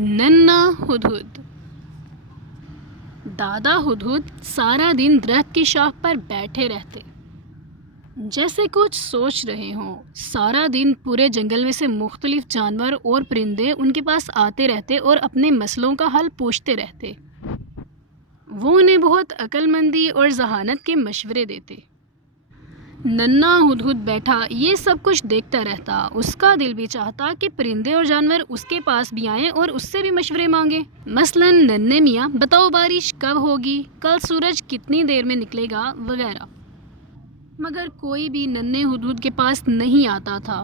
नन्ना हुदहुद। दादा हुदहुद सारा दिन दरख्त की शाख पर बैठे रहते, जैसे कुछ सोच रहे हों। सारा दिन पूरे जंगल में से मुख्तलिफ जानवर और परिंदे उनके पास आते रहते और अपने मसलों का हल पूछते रहते। वो उन्हें बहुत अक्लमंदी और जहानत के मशवरे देते। नन्ना हुदहुद बैठा ये सब कुछ देखता रहता। उसका दिल भी चाहता कि परिंदे और जानवर उसके पास भी आएं और उससे भी मशवरे मांगे। मसलन, नन्हे मियाँ बताओ बारिश कब होगी, कल सूरज कितनी देर में निकलेगा, वगैरह। मगर कोई भी नन्हे हुदहुद के पास नहीं आता था।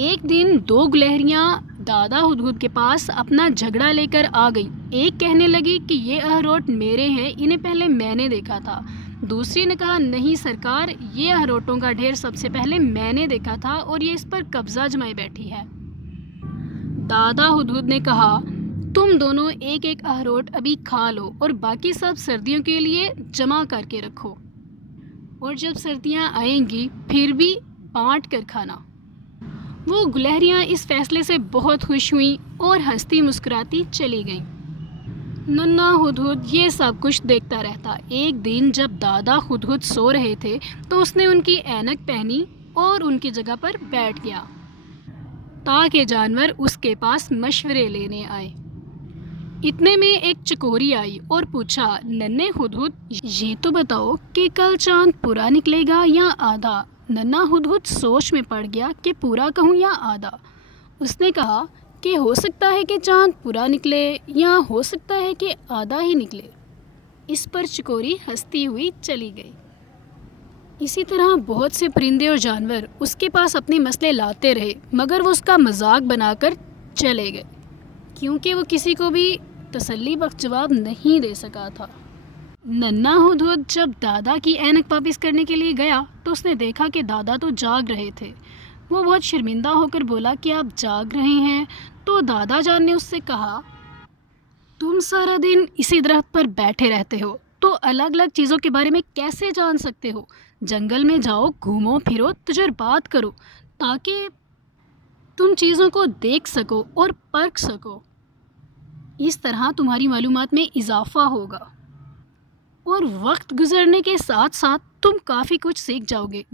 एक दिन दो गुलहरियाँ दादा हुदहुद के पास अपना झगड़ा लेकर आ गई। एक कहने लगी कि ये अखरोट मेरे हैं, इन्हें पहले मैंने देखा था। दूसरी ने कहा, नहीं सरकार, ये अखरोटों का ढेर सबसे पहले मैंने देखा था और ये इस पर कब्जा जमाए बैठी है। दादा हुदहुद ने कहा, तुम दोनों एक एक अखरोट अभी खा लो और बाकी सब सर्दियों के लिए जमा करके रखो, और जब सर्दियाँ आएंगी फिर भी बांट कर खाना। वो गुलहरियाँ इस फैसले से बहुत खुश हुईं और हंसती मुस्कुराती चली गईं। नन्ना हुदहुद ये सब कुछ देखता रहता। एक दिन जब दादा हुदहुद सो रहे थे तो उसने उनकी ऐनक पहनी और उनकी जगह पर बैठ गया ताकि जानवर उसके पास मशवरे लेने आए। इतने में एक चकोरी आई और पूछा, नन्हे हुदहुद, ये तो बताओ कि कल चांद पूरा निकलेगा या आधा। नन्हा हुदहुद सोच में पड़ गया कि पूरा कहूँ या आधा। उसने कहा कि हो सकता है कि चांद पूरा निकले या हो सकता है कि आधा ही निकले। इस पर चकोरी हंसती हुई चली गई। इसी तरह बहुत से परिंदे और जानवर उसके पास अपने मसले लाते रहे, मगर वो उसका मजाक बनाकर चले गए, क्योंकि वो किसी को भी तसल्ली बख्श जवाब नहीं दे सका था। नन्हा हुदहुद जब दादा की ऐनक वापस करने के लिए गया तो उसने देखा कि दादा तो जाग रहे थे। वो बहुत शर्मिंदा होकर बोला कि आप जाग रहे हैं। तो दादा जान ने उससे कहा, तुम सारा दिन इसी दरख्त पर बैठे रहते हो तो अलग अलग चीज़ों के बारे में कैसे जान सकते हो। जंगल में जाओ, घूमो फिरो, तजुर्बात करो, ताकि तुम चीज़ों को देख सको और परख सको। इस तरह तुम्हारी मालूमात में इजाफा होगा और वक्त गुजरने के साथ साथ तुम काफ़ी कुछ सीख जाओगे।